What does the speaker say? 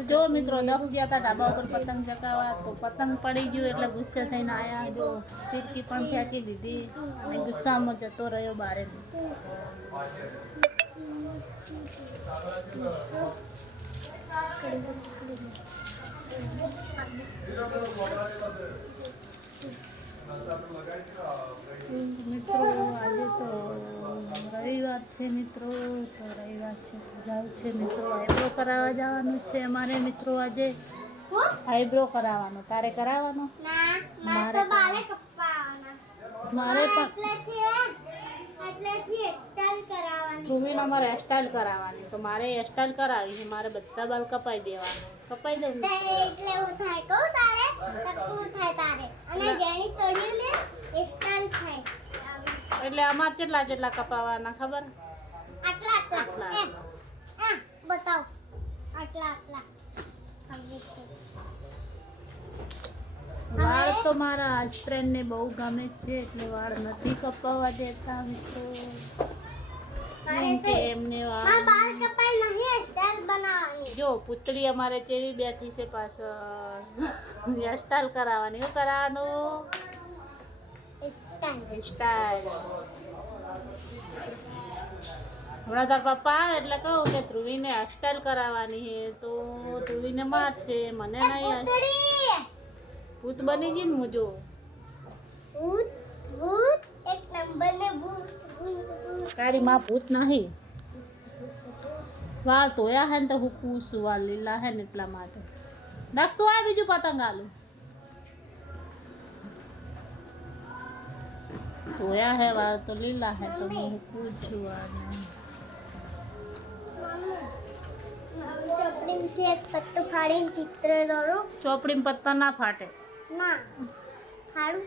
તો જો મિત્રો દક્ષ ગયા હતા ઢાબા ઉપર પતંગ ચગાવવા, તો પતંગ પડી ગયું એટલે ગુસ્સે થઈને આવ્યા. જો ફિરકી પણ ફેંકી દીધી અને ગુસ્સામાં જતો રહ્યો બારે. મિત્રો આજે તો રવિવાર છે મિત્રો, તો રવિવાર છે તો જવું છે મિત્રો, આઈબ્રો કરાવવા જવાનું છે અમારે મિત્રો. આજે આઈબ્રો કરાવવાનો. તારે કરાવવાનો? મારે ધ્રુવીને અમારે હેરસ્ટાઈલ કરાવવાની, તો મારે હેરસ્ટાઈલ કરાવી છે. મારે બધા બાલ કપાઈ દેવાના. કપાઈ દઉં એટલે હું થાય કહું તારે ટકલું થાય તારે અને જેની સોડ્યું ને હેરસ્ટાઈલ થાય. એટલે અમારે કેટલા કપાવવાના ખબર? આટલા બતાવ. આટલા વાળ તો મારા હસબન્ડને બહુ ગમે છે એટલે વાળ નથી કપાવવા દેતા મિત્રો. એમને બાલ કપાઈ નહીં હેરસ્ટાઈલ બનાવવાની. જો પુતળી અમારે ચેવી બેઠી છે પાછળ, હેરસ્ટાઈલ કરાવવાની. શું કરાવવાનું? હેરસ્ટાઈલ. હમણાં તાર પપ્પા આવે એટલે કહું કે ધ્રુવીને હેરસ્ટાઈલ કરાવવાની છે, તો ધ્રુવીને મારશે, મને નહીં. ભૂત બની જઈને હું જો ભૂત એક નંબર ને ભૂત. તારી માં ભૂત નહીં. વાળ ધોયા હે ને તો હું પૂછું, વાળ લીલા હે ને એટલા માટે. દક્ષ આ બીજું પતંગ આલું ધોયા હે, વાળ તો લીલા હે તો હું પૂછું. ચોપડીમાંથી એક પત્તું ફાડીને ચિત્ર દોરો. ચોપડીમાં પત્તા ના ફાટે. ના ફાડું